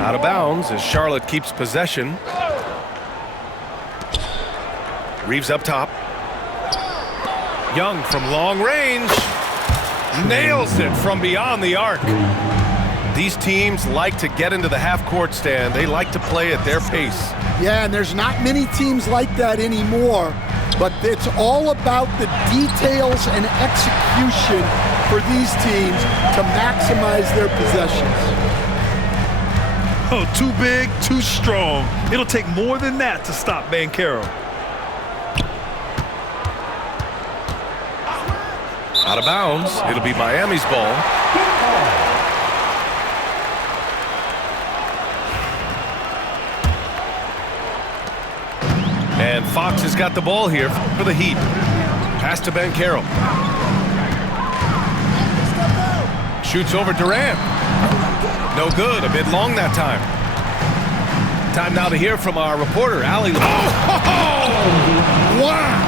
Out of bounds as Charlotte keeps possession. Reeves up top. Young from long range. Nails it from beyond the arc. These teams like to get into the half-court stand. They like to play at their pace. Yeah, and there's not many teams like that anymore, but it's all about the details and execution for these teams to maximize their possessions. Oh, too big, too strong. It'll take more than that to stop Banchero. Out of bounds. It'll be Miami's ball. And Fox has got the ball here for the Heat. Pass to Banchero. Shoots over Durant. No good. A bit long that time. Time now to hear from our reporter, Allie. Oh! Wow!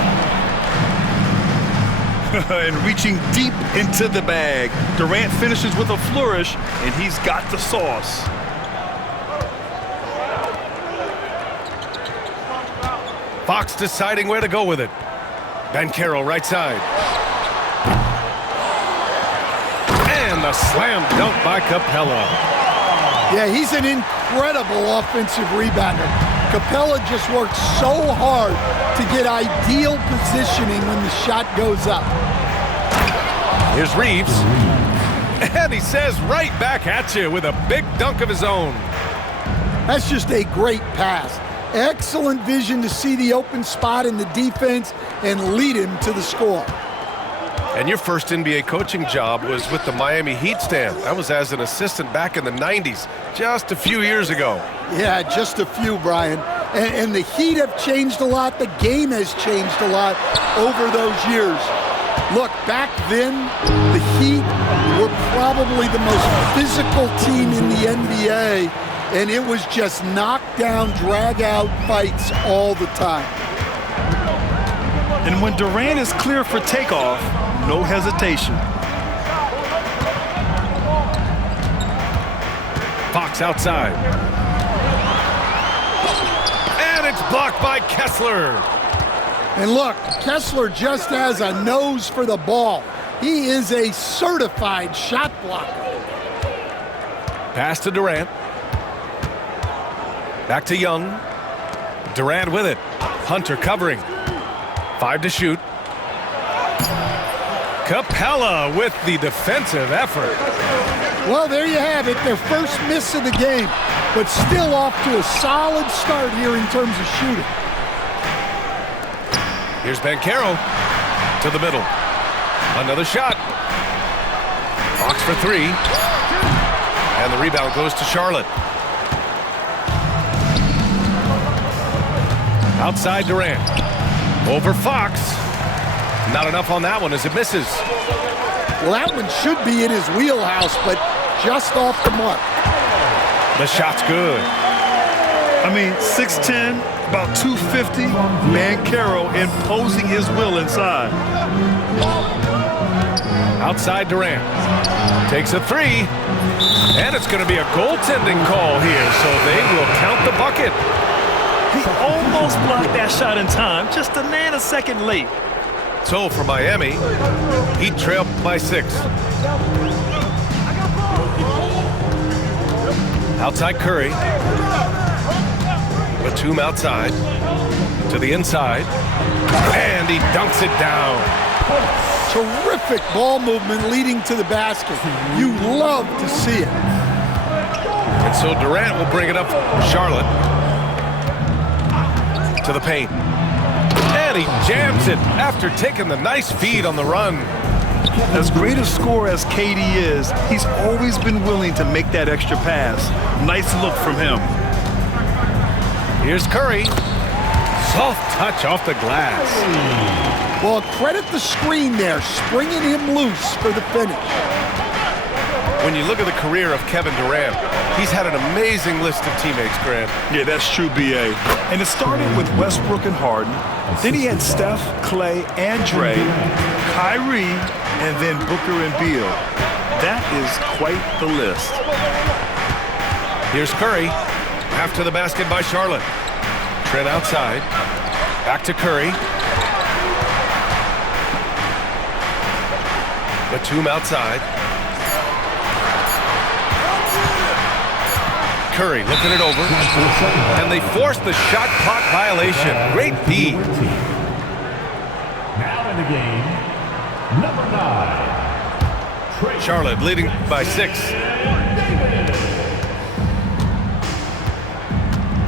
And reaching deep into the bag. Durant finishes with a flourish, and he's got the sauce. Fox deciding where to go with it. Banchero right side. And a slam dunk by Capella. Yeah, he's an incredible offensive rebounder. Capella just worked so hard to get ideal positioning when the shot goes up. Here's Reeves. And he says right back at you with a big dunk of his own. That's just a great pass. Excellent vision to see the open spot in the defense and lead him to the score. And your first NBA coaching job was with the Miami Heat stand. That was as an assistant back in the 90s, just a few years ago. Yeah, just a few, Brian. And the Heat have changed a lot. The game has changed a lot over those years. Look, back then, the Heat were probably the most physical team in the NBA, and it was just knockdown, drag-out fights all the time. And when Durant is clear for takeoff, no hesitation. Fox outside. And it's blocked by Kessler. And look, Kessler just has a nose for the ball. He is a certified shot blocker. Pass to Durant. Back to Young. Durant with it. Hunter covering. 5 to shoot. Capella with the defensive effort. Well, there you have it, their first miss of the game, but still off to a solid start here in terms of shooting. Here's Banchero to the middle. Another shot. Fox for 3. And the rebound goes to Charlotte. Outside Durant. Over Fox. Not enough on that one as it misses. Well, that one should be in his wheelhouse, but just off the mark. The shot's good. I mean, 6'10", about 250. Banchero imposing his will inside. Outside Durant. Takes a 3. And it's going to be a goaltending call here, so they will count the bucket. He almost blocked that shot in time, just a nanosecond late. So for Miami, he trailed by 6. Outside Curry. Batum outside. To the inside. And he dunks it down. Terrific ball movement leading to the basket. You love to see it. And so Durant will bring it up for Charlotte. To the paint. And he jams it after taking the nice feed on the run. As great a scorer as KD is, he's always been willing to make that extra pass. Nice look from him. Here's Curry. Soft touch off the glass. Well, credit the screen there, springing him loose for the finish. When you look at the career of Kevin Durant, he's had an amazing list of teammates, Grant. Yeah, that's true, B.A. And it started with Westbrook and Harden. Then he had Steph, Clay, and Dre, Kyrie, and then Booker and Beal. That is quite the list. Here's Curry. After the basket by Charlotte. Trent outside. Back to Curry. Batum outside. Curry looking it over. And they force the shot clock violation. Great D. Now in the game, number 9. Charlotte leading by 6.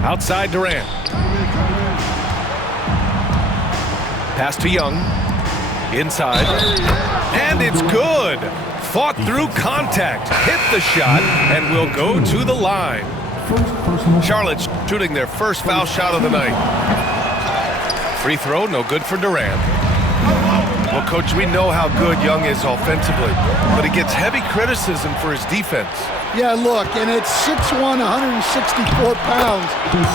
Outside Durant. Pass to Young. Inside. And it's good. Fought through contact. Hit the shot and will go to the line. Charlotte's shooting their first foul shot of the night. Free throw, no good for Durant. Well, Coach, we know how good Young is offensively, but he gets heavy criticism for his defense. Yeah, look, and at 6'1", 164 pounds,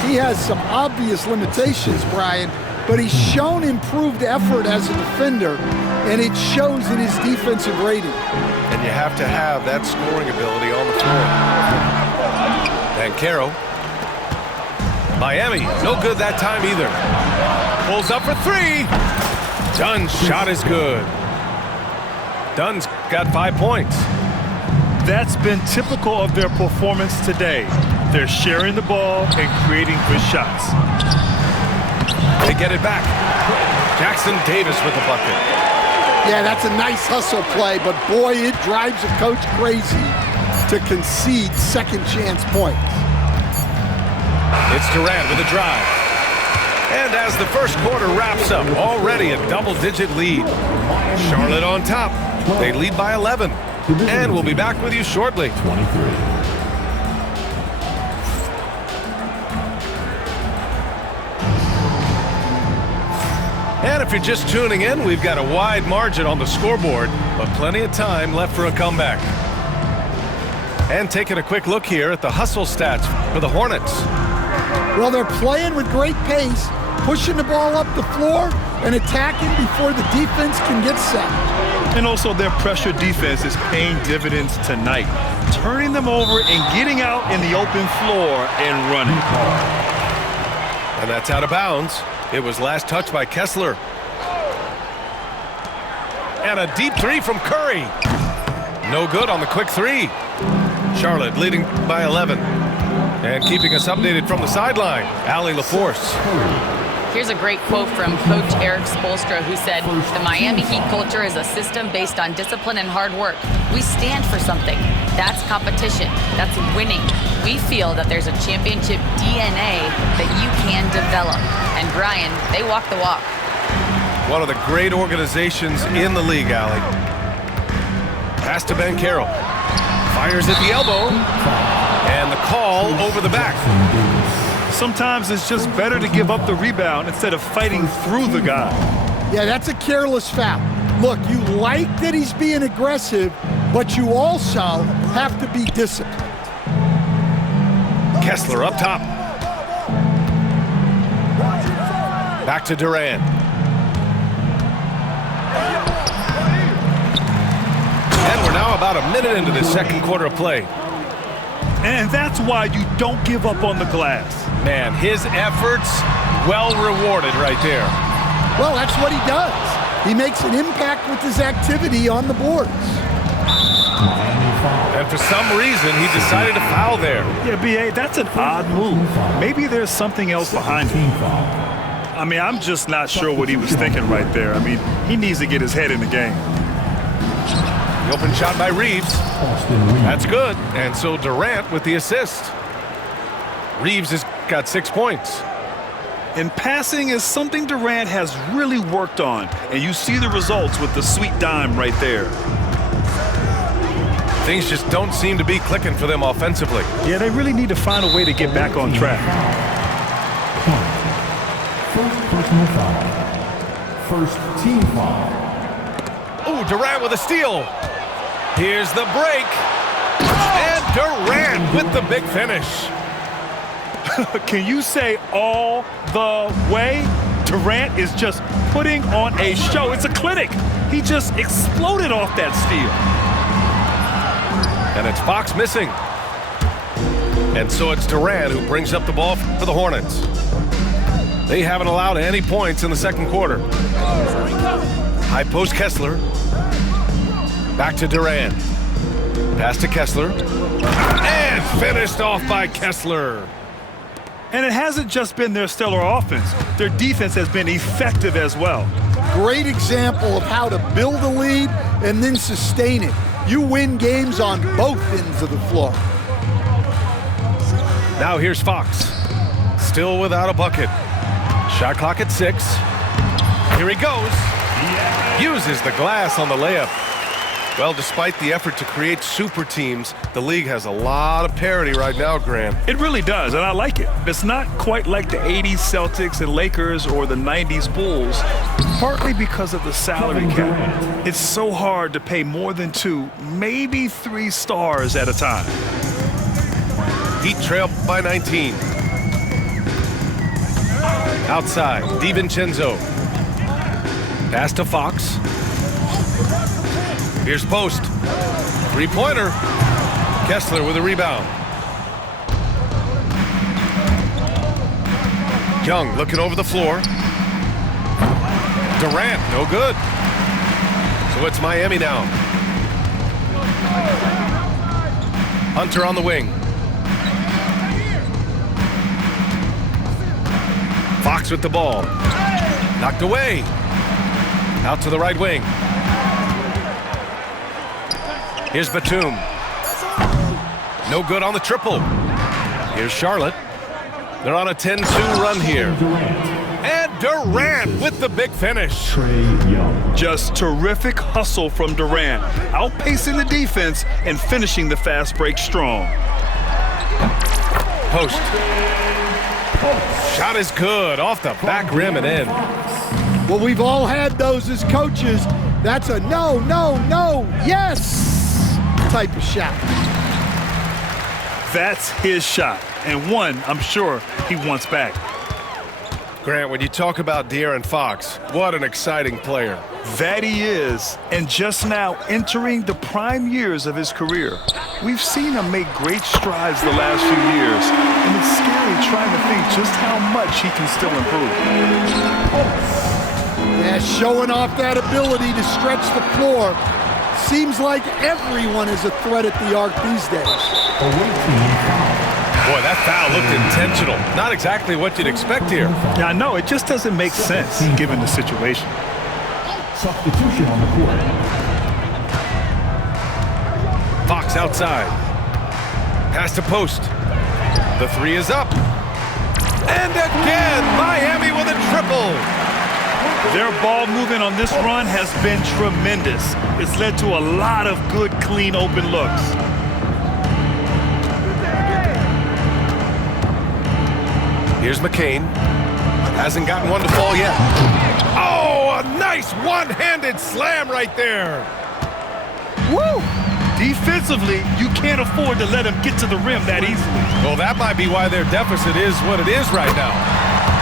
he has some obvious limitations, Brian, but he's shown improved effort as a defender, and it shows in his defensive rating. And you have to have that scoring ability on the floor. Banchero. Miami, no good that time either. Pulls up for 3. Dunn's shot is good. Dunn's got 5 points. That's been typical of their performance today. They're sharing the ball and creating good shots. They get it back. Jackson Davis with the bucket. Yeah, that's a nice hustle play, but boy, it drives a coach crazy to concede second chance points. It's Durant with a drive. And as the first quarter wraps up, already a double-digit lead. Charlotte on top. They lead by 11. And we'll be back with you shortly. 23. And if you're just tuning in, we've got a wide margin on the scoreboard, but plenty of time left for a comeback. And taking a quick look here at the hustle stats for the Hornets. Well, they're playing with great pace, pushing the ball up the floor and attacking before the defense can get set. And also their pressure defense is paying dividends tonight, turning them over and getting out in the open floor and running. And that's out of bounds. It was last touched by Kessler. And a deep 3 from Curry. No good on the quick 3. Charlotte leading by 11. And keeping us updated from the sideline, Allie LaForce. Here's a great quote from Coach Eric Spoelstra, who said, "The Miami Heat culture is a system based on discipline and hard work. We stand for something. That's competition. That's winning. We feel that there's a championship DNA that you can develop." And Brian, they walk the walk. One of the great organizations in the league, Allie. Pass to Banchero. Fires at the elbow. And the call over the back. Sometimes it's just better to give up the rebound instead of fighting through the guy. Yeah, that's a careless foul. Look, you like that he's being aggressive, but you also have to be disciplined. Kessler up top. Back to Durant. And we're now about a minute into the second quarter of play. And that's why you don't give up on the glass. Man, his efforts well rewarded right there. Well, that's what he does. He makes an impact with his activity on the boards. And for some reason, he decided to foul there. Yeah, B.A., that's an odd move. Maybe there's something else behind it. I mean, I'm just not sure what he was thinking right there. I mean, he needs to get his head in the game. The open shot by Reeves. That's good. And so Durant with the assist. Reeves has got 6 points. And passing is something Durant has really worked on. And you see the results with the sweet dime right there. Things just don't seem to be clicking for them offensively. Yeah, they really need to find a way to get back on track. First personal foul. First team foul. Oh, Durant with a steal. Here's the break. And Durant with the big finish. Can you say all the way? Durant is just putting on a show. It's a clinic. He just exploded off that steal. And it's Fox missing. And so it's Durant who brings up the ball for the Hornets. They haven't allowed any points in the second quarter. High post Kessler. Back to Durant. Pass to Kessler. And finished off by Kessler. And it hasn't just been their stellar offense. Their defense has been effective as well. Great example of how to build a lead and then sustain it. You win games on both ends of the floor. Now here's Fox. Still without a bucket. Shot clock at 6. Here he goes. Uses the glass on the layup. Well, despite the effort to create super teams, the league has a lot of parity right now, Grant. It really does, and I like it. It's not quite like the 80s Celtics and Lakers or the 90s Bulls, partly because of the salary cap. It's so hard to pay more than 2, maybe 3 stars at a time. Heat trail by 19. Outside, DiVincenzo. Pass to Fox. Here's post. Three-pointer. Kessler with a rebound. Young looking over the floor. Durant, no good. So it's Miami now. Hunter on the wing. Fox with the ball. Knocked away. Out to the right wing. Here's Batum. No good on the triple. Here's Charlotte. They're on a 10-2 run here. And Durant with the big finish. Just terrific hustle from Durant, outpacing the defense and finishing the fast break strong. Post. Shot is good, off the back rim and in. Well, we've all had those as coaches. That's a no, no, no, yes type of shot. That's his shot, and one I'm sure he wants back. Grant, when you talk about De'Aaron Fox, what an exciting player. That he is, and just now entering the prime years of his career. We've seen him make great strides the last few years, and it's scary trying to think just how much he can still improve. Yeah, showing off that ability to stretch the floor. Seems like everyone is a threat at the arc these days. Boy, that foul looked intentional. Not exactly what you'd expect here. Yeah, I know. It just doesn't make sense given the situation. Substitution on the court. Fox outside. Pass to post. The three is up. And again, Miami with a triple. Their ball movement on this run has been tremendous. It's led to a lot of good, clean, open looks. Here's McCain. Hasn't gotten one to fall yet. Oh, a nice one-handed slam right there. Woo! Defensively, you can't afford to let him get to the rim that easily. Well, that might be why their deficit is what it is right now.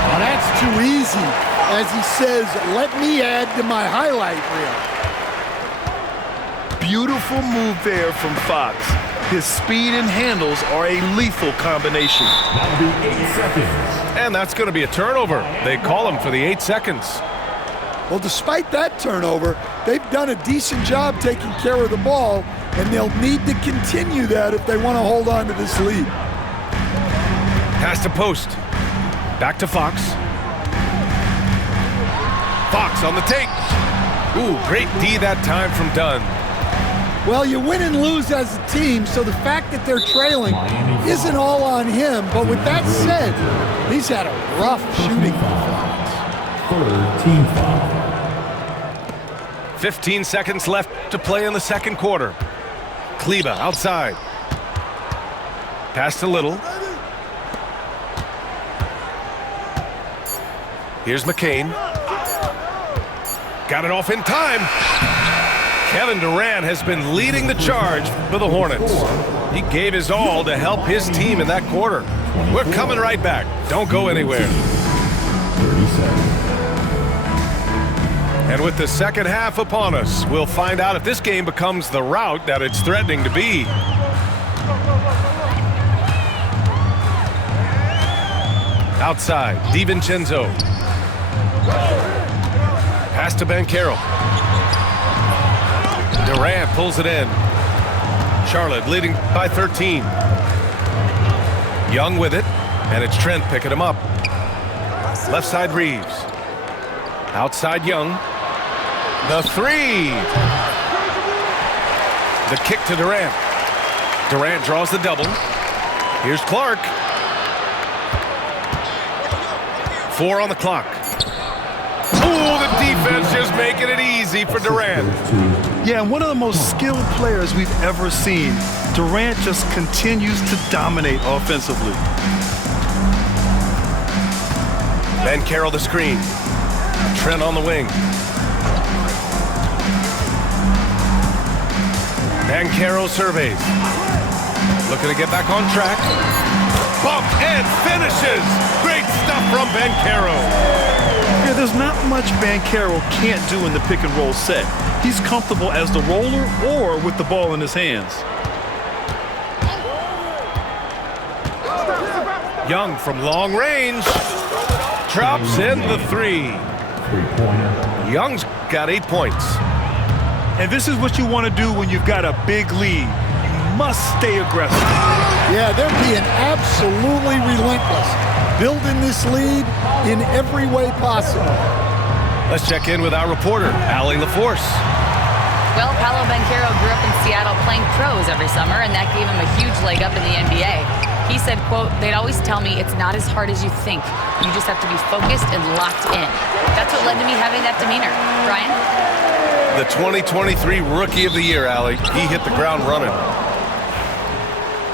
Well, that's too easy. As he says, let me add to my highlight reel. Beautiful move there from Fox. His speed and handles are a lethal combination. That'll be 8 seconds. And that's going to be a turnover. They call him for the 8 seconds. Well, despite that turnover, they've done a decent job taking care of the ball, and they'll need to continue that if they want to hold on to this lead. Pass to post. Back to Fox. Fox on the take. Ooh, great D that time from Dunn. Well, you win and lose as a team, so the fact that they're trailing isn't all on him. But with that said, he's had a rough shooting performance. 3rd team foul. 15 seconds left to play in the second quarter. Kleber outside. Pass to Little. Here's McCain. Got it off in time. Kevin Durant has been leading the charge for the Hornets. He gave his all to help his team in that quarter. We're coming right back. Don't go anywhere. 37. And with the second half upon us, we'll find out if this game becomes the rout that it's threatening to be. Outside, DiVincenzo. Pass to Banchero. Durant pulls it in. Charlotte leading by 13. Young with it, and it's Trent picking him up. Left side, Reeves. Outside, Young. The three. The kick to Durant. Durant draws the double. Here's Clark. 4 on the clock. Ooh, the defense just making it easy for Durant. Yeah, and one of the most skilled players we've ever seen. Durant just continues to dominate offensively. Banchero the screen. Trent on the wing. Banchero surveys. Looking to get back on track. Bump and finishes. Great stuff from Banchero. Yeah, there's not much Banchero can't do in the pick and roll set. He's comfortable as the roller or with the ball in his hands. Young from long range. Drops in the three. Three-pointer. Young's got 8 points. And this is what you want to do when you've got a big lead. You must stay aggressive. Yeah, they're being absolutely relentless, building this lead in every way possible. Let's check in with our reporter, Allie LaForce. Well, Paolo Banchero grew up in Seattle playing pros every summer, and that gave him a huge leg up in the NBA. He said, quote, "They'd always tell me it's not as hard as you think. You just have to be focused and locked in." That's what led to me having that demeanor. Brian? The 2023 Rookie of the Year, Allie. He hit the ground running.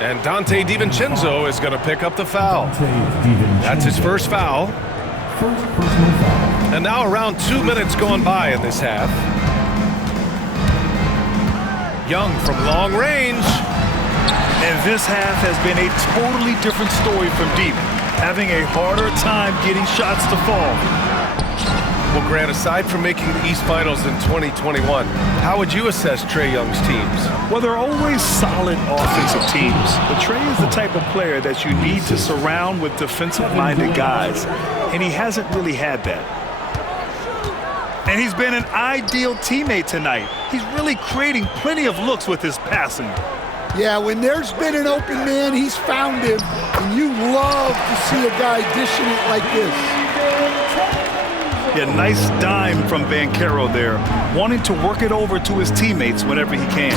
And Dante DiVincenzo is going to pick up the foul. That's his first foul. First personal foul. And now around 2 minutes gone by in this half. Young from long range. And this half has been a totally different story from deep, having a harder time getting shots to fall. Well, Grant, aside from making the East Finals in 2021, how would you assess Trae Young's teams? Well, they're always solid offensive teams, but Trae is the type of player that you need to surround with defensive-minded guys, and he hasn't really had that. And he's been an ideal teammate tonight. He's really creating plenty of looks with his passing. Yeah, when there's been an open man, he's found him, and you love to see a guy dishing it like this. Yeah, nice dime from Banchero there, wanting to work it over to his teammates whenever he can.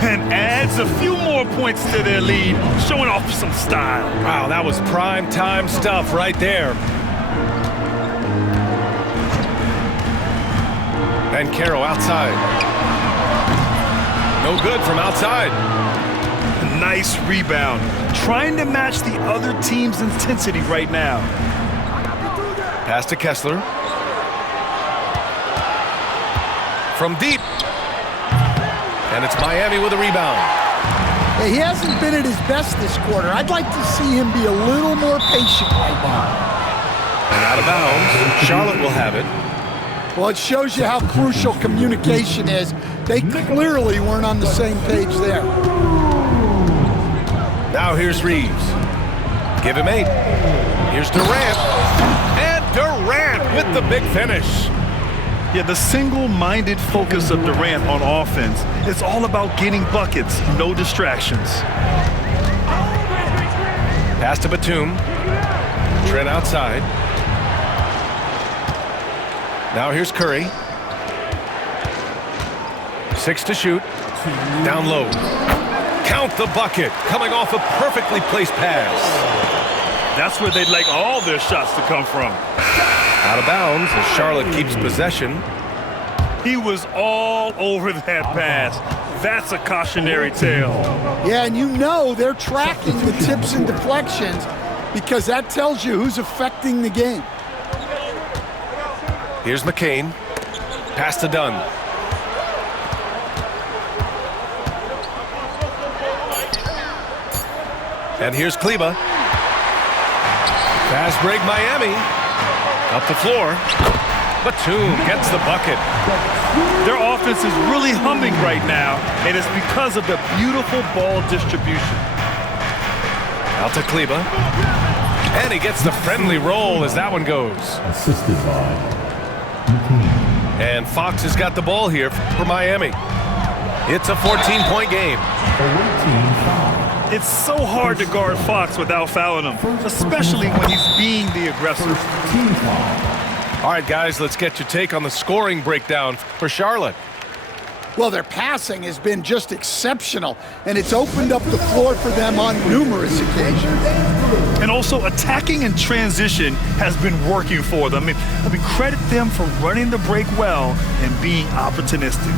And adds a few more points to their lead, showing off some style. Wow, that was prime time stuff right there. Banchero outside. No good from outside. Nice rebound. Trying to match the other team's intensity right now. Pass to Kessler. From deep. And it's Miami with a rebound. Hey, he hasn't been at his best this quarter. I'd like to see him be a little more patient right now. And out of bounds. Charlotte will have it. Well, it shows you how crucial communication is. They clearly weren't on the same page there. Now here's Reeves. Give him 8. Here's Durant. And Durant with the big finish. Yeah, the single-minded focus of Durant on offense is all about getting buckets, no distractions. Pass to Batum. Trent outside. Now here's Curry. 6 to shoot. Down low. Count the bucket. Coming off a perfectly placed pass. That's where they'd like all their shots to come from. Out of bounds as Charlotte keeps possession. He was all over that pass. That's a cautionary tale. Yeah, and you know they're tracking the tips and deflections because that tells you who's affecting the game. Here's McCain. Pass to Dunn. And here's Kleba. Fast break Miami. Up the floor. Batum gets the bucket. Their offense is really humming right now, and it's because of the beautiful ball distribution. Out to Kleber. And he gets the friendly roll as that one goes. Assisted by McKean. And Fox has got the ball here for Miami. It's a 14-point game. Away team foul. It's so hard to guard Fox without fouling him, especially when he's being the aggressor. First team foul. All right, guys, let's get your take on the scoring breakdown for Charlotte. Well, their passing has been just exceptional, and it's opened up the floor for them on numerous occasions. And also, attacking in transition has been working for them. I mean, credit them for running the break well and being opportunistic.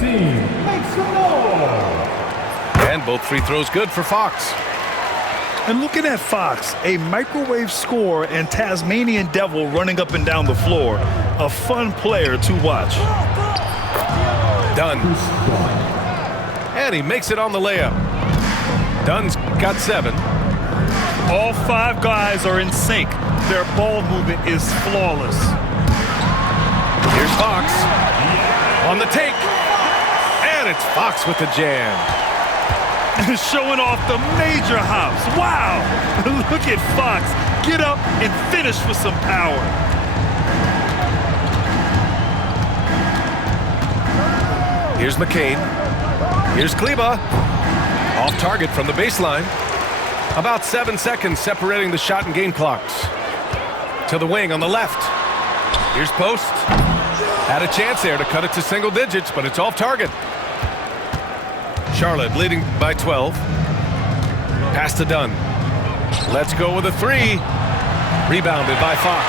Team, make some more. And both free throws good for Fox. And looking at Fox, a microwave scorer and Tasmanian devil running up and down the floor. A fun player to watch. Dunn. And he makes it on the layup. Dunn's got 7. All 5 guys are in sync. Their ball movement is flawless. Here's Fox on the take. And it's Fox with the jam. Showing off the major hops. Wow! Look at Fox. Get up and finish with some power. Here's McCain. Here's Kleber. Off target from the baseline. About 7 seconds separating the shot and game clocks. To the wing on the left. Here's Post. Had a chance there to cut it to single digits, but it's off target. Charlotte leading by 12. Pass to Dunn. Let's go with a 3. Rebounded by Fox.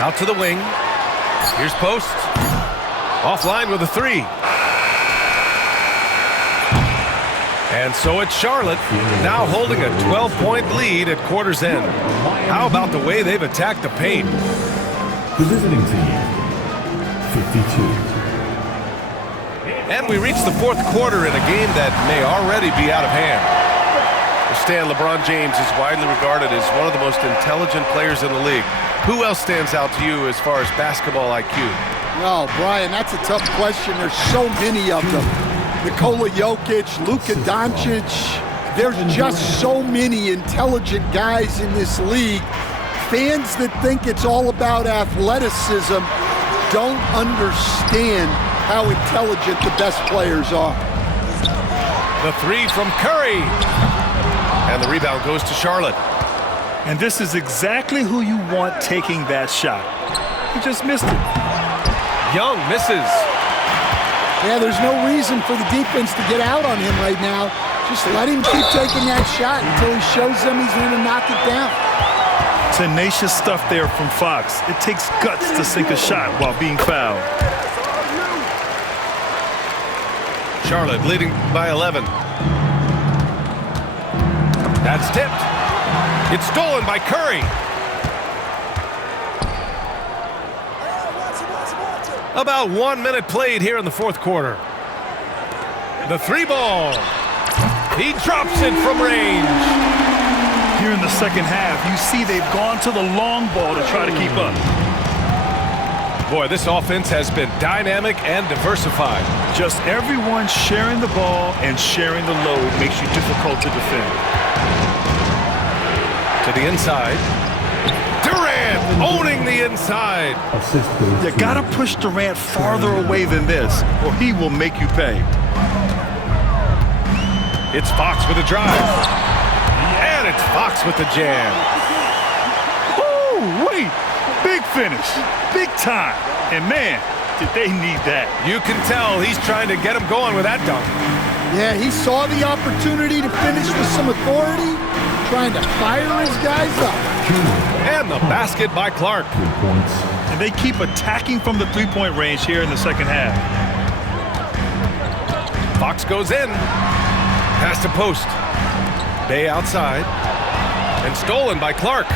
Out to the wing. Here's Post. Offline with a 3. And so it's Charlotte now holding a 12-point lead at quarter's end. How about the way they've attacked the paint? The visiting team, 52. And we reach the fourth quarter in a game that may already be out of hand. Stan, LeBron James is widely regarded as one of the most intelligent players in the league. Who else stands out to you as far as basketball IQ? Well, Brian, that's a tough question. There's so many of them. Nikola Jokic, Luka Doncic. There's just so many intelligent guys in this league. Fans that think it's all about athleticism don't understand how intelligent the best players are. The 3 from Curry. And the rebound goes to Charlotte. And this is exactly who you want taking that shot. He just missed it. Young misses. Yeah, there's no reason for the defense to get out on him right now. Just let him keep taking that shot until he shows them he's going to knock it down. Tenacious stuff there from Fox. It takes guts to sink a shot while being fouled. Charlotte leading by 11. That's tipped. It's stolen by Curry. About 1 minute played here in the fourth quarter. The 3 ball. He drops it from range. Here in the second half, you see they've gone to the long ball to try to keep up. Boy, this offense has been dynamic and diversified. Just everyone sharing the ball and sharing the load makes you difficult to defend. To the inside. Durant owning the inside. You gotta push Durant farther away than this, or he will make you pay. It's Fox with a drive. And it's Fox with the jam. Ooh, wait. Big finish. Big time. And man, did they need that. You can tell he's trying to get him going with that dunk. Yeah, he saw the opportunity to finish with some authority, trying to fire his guys up. And the basket by Clark. 3 points. And they keep attacking from the three-point range here in the second half. Fox goes in. Pass to Post. Bay outside. And stolen by Clark.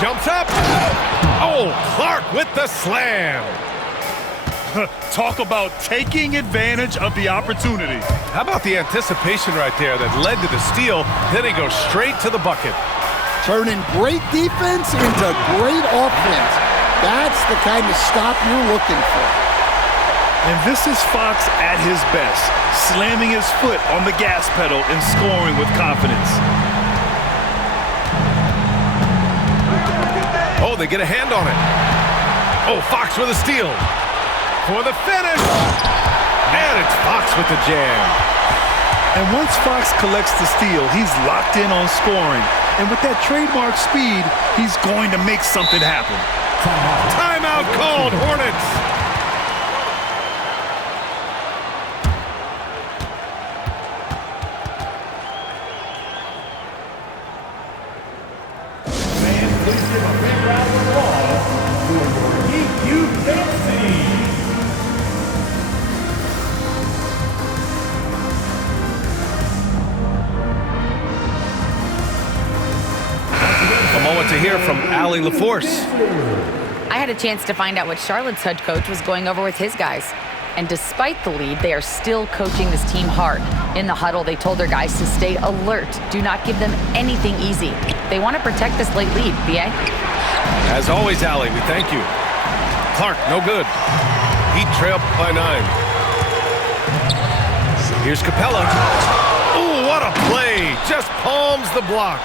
Jumps up. Oh, Clark with the slam. Talk about taking advantage of the opportunity. How about the anticipation right there that led to the steal? Then he goes straight to the bucket. turning great defense into great offense. That's the kind of stop you're looking for. And this is Fox at his best, slamming his foot on the gas pedal and scoring with confidence. Oh, they get a hand on it. Oh, Fox with a steal. For the finish. And it's Fox with the jam. And once Fox collects the steal, he's locked in on scoring. And with that trademark speed, he's going to make something happen. Timeout called, Hornets. To hear from Allie LaForce. I had a chance to find out what Charlotte's head coach was going over with his guys. And despite the lead, they are still coaching this team hard. In the huddle, they told their guys to stay alert. Do not give them anything easy. They want to protect this late lead, B.A. As always, Allie, we thank you. Clark, no good. Heat trailed by 9. Here's Capella. Ooh, what a play. Just palms the block.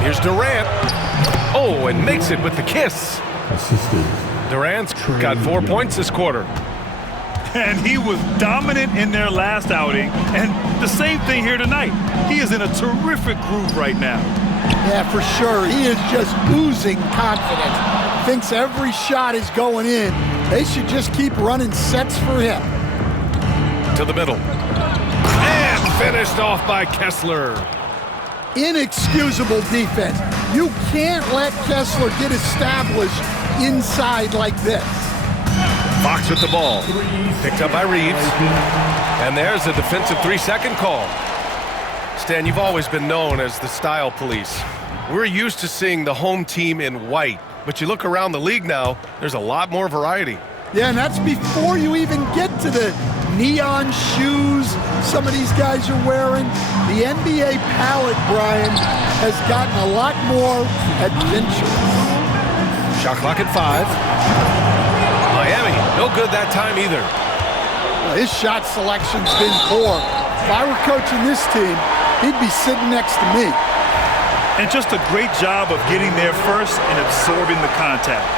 Here's Durant. Oh, and makes it with the kiss. Durant's got 4 points this quarter. And he was dominant in their last outing. And the same thing here tonight. He is in a terrific groove right now. Yeah, for sure. He is just oozing confidence. Thinks every shot is going in. They should just keep running sets for him. To the middle. And finished off by Kessler. Inexcusable defense. You can't let Kessler get established inside like this. Fox with the ball. Picked up by Reeves. And there's a defensive 3-second call. Stan, you've always been known as the style police. We're used to seeing the home team in white, but you look around the league now, there's a lot more variety. Yeah, and that's before you even get to the neon shoes some of these guys are wearing. The NBA palette, Brian, has gotten a lot more adventurous. Shot clock at 5. Miami, no good that time either. Well, his shot selection's been poor. If I were coaching this team, he'd be sitting next to me. And just a great job of getting there first and absorbing the contact.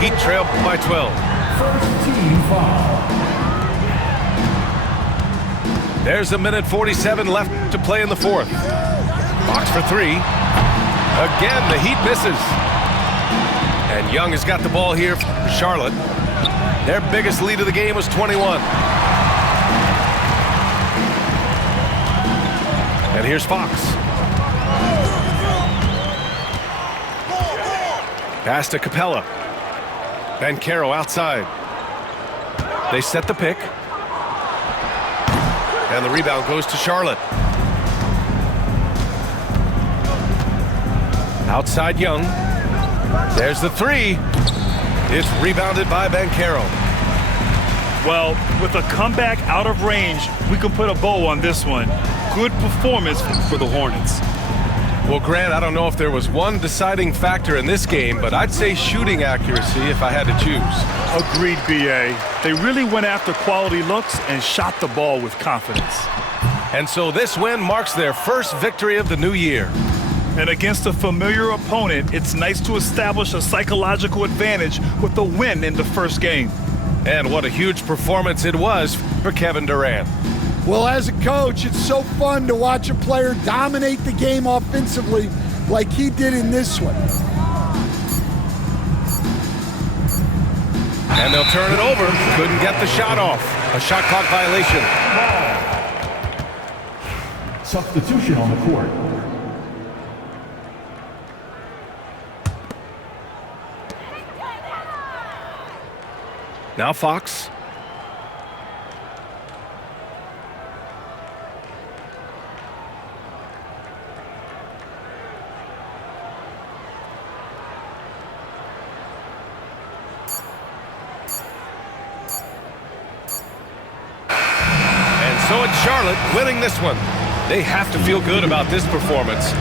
Heat trailed by 12. First team foul. There's a minute 47 left to play in the fourth. Fox for 3. Again, the Heat misses. And Young has got the ball here for Charlotte. Their biggest lead of the game was 21. And here's Fox. Pass to Capella. Banchero outside. They set the pick. And the rebound goes to Charlotte. Outside Young. There's the 3. It's rebounded by Banchero. Well, with a comeback out of range, we can put a bow on this one. Good performance for the Hornets. Well, Grant, I don't know if there was one deciding factor in this game, but I'd say shooting accuracy if I had to choose. Agreed, B.A. They really went after quality looks and shot the ball with confidence. And so this win marks their first victory of the new year. And against a familiar opponent, it's nice to establish a psychological advantage with the win in the first game. And what a huge performance it was for Kevin Durant. Well, as a coach, it's so fun to watch a player dominate the game offensively like he did in this one. And they'll turn it over. Couldn't get the shot off. A shot clock violation. Substitution on the court. Now Fox. And so it's Charlotte winning this one. They have to feel good about this performance.